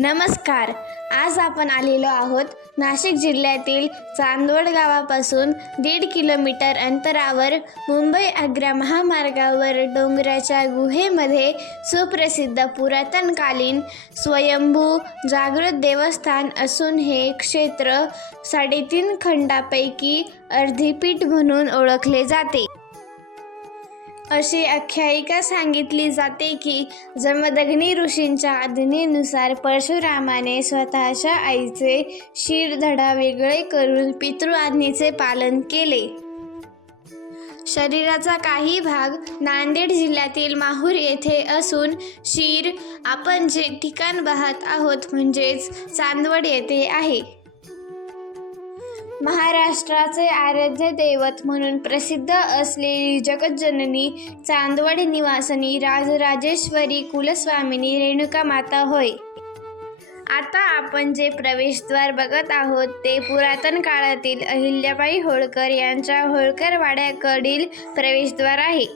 नमस्कार. आज आपण आलेलो आहोत नाशिक जिल्ह्यातील चांदवड गावापासून दीड किलोमीटर अंतरावर मुंबई आग्रा महामार्गावर डोंगराच्या गुहेमध्ये सुप्रसिद्ध पुरातनकालीन स्वयंभू जागृत देवस्थान असून हे क्षेत्र साडेतीन खंडापैकी अर्धीपीठ म्हणून ओळखले जाते. अशी आख्यायिका सांगितली जाते की जमदग्नी ऋषींच्या आज्ञेनुसार परशुरामाने स्वतःच्या आईचे शिरधडा वेगळे करून पितृआज्ञेचे पालन केले. शरीराचा काही भाग नांदेड जिल्ह्यातील माहूर येथे असून शीर आपण जे ठिकाण पाहत आहोत म्हणजेच चांदवड येथे आहे. महाराष्ट्राचे आराध्य दैवत म्हणून प्रसिद्ध असलेली जगज्जननी चांदवड निवासनी राजराजेश्वरी कुलस्वामिनी रेणुका माता होय. आता आपण जे प्रवेशद्वार बघत आहोत ते पुरातन काळातील अहिल्याबाई होळकर यांच्या होळकर वाड्याकडील प्रवेशद्वार आहे.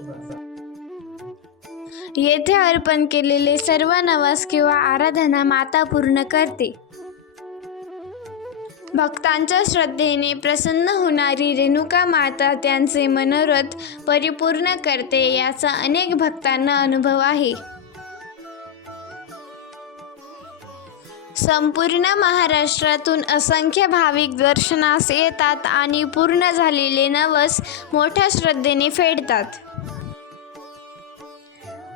येथे अर्पण केलेले सर्व नवस किंवा आराधना माता पूर्ण करते. भक्तांच्या श्रद्धेने प्रसन्न होणारी रेणुका माता त्यांचे मनोरथ परिपूर्ण करते याचा अनेक भक्तांना अनुभव आहे. संपूर्ण महाराष्ट्रातून असंख्य भाविक दर्शनास येतात आणि पूर्ण झालेले नवस मोठ्या श्रद्धेने फेडतात.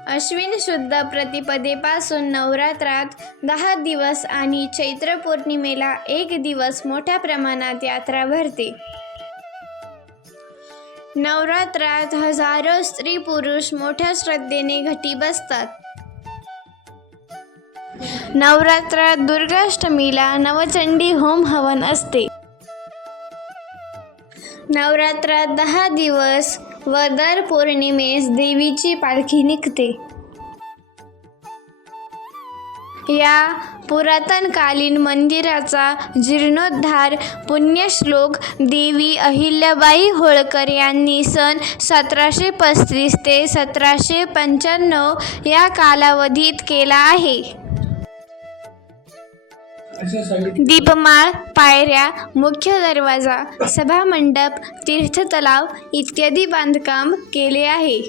अश्विन शुद्ध प्रतिपदेपासून नवरात्रात दहा दिवस आणि चैत्र पौर्णिमेला एक दिवस मोठ्या प्रमाणात यात्रा भरते. नवरात्रात हजारो स्त्री पुरुष मोठ्या श्रद्धेने घटी बसतात. नवरात्रात दुर्गाष्टमीला नवचंडी होम हवन असते. नवरात्रात दहा दिवस व दर पौर्णिमेस देवीची पालखी निघते. या पुरातनकालीन मंदिराचा जीर्णोद्धार पुण्यश्लोक देवी अहिल्याबाई होळकर यांनी सन सतराशे पस्तीस ते सतराशे पंच्याण्णव या कालावधीत केला आहे. दीपमाळ पायऱ्या मुख्य दरवाजा सभामंडप तीर्थतलाव इत्यादी बांधकाम केले आहे.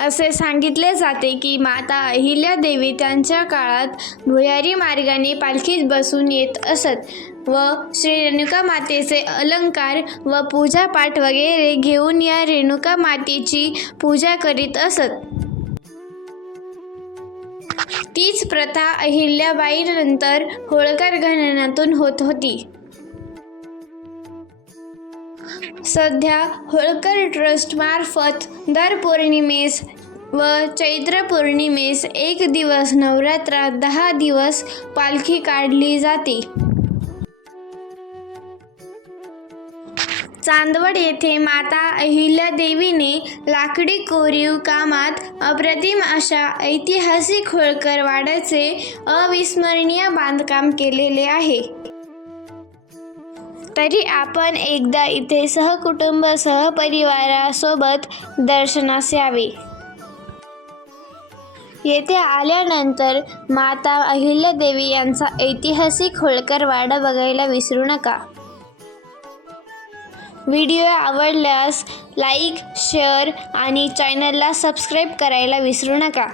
असे सांगितले जाते की माता अहिल्या देवी त्यांच्या काळात भुयारी मार्गाने पालखीत बसून येत असत व श्री रेणुका मातेचे अलंकार व पूजापाठ वगैरे घेऊन या रेणुका मातेची पूजा करीत असत. तीच प्रथा अहिल्याबाईनंतर होळकर घराण्यातून होत होती. सध्या होळकर ट्रस्टमार्फत दर पौर्णिमेस व चैत्र पौर्णिमेस एक दिवस नवरात्रात दहा दिवस पालखी काढली जाते. चांदवड येथे माता अहिल्यादेवीने लाकडी कोरीव कामात अप्रतिम अशा ऐतिहासिक होळकर वाड्याचे अविस्मरणीय बांधकाम केलेले आहे. तरी आपण एकदा इथे सहकुटुंब सहपरिवारासोबत दर्शनास यावे. येथे आल्यानंतर माता अहिल्यादेवी यांचा ऐतिहासिक होळकर वाडा बघायला विसरू नका. व्हिडिओ आवडल्यास लाईक शेअर आणि चॅनलला सबस्क्राईब करायला विसरू नका.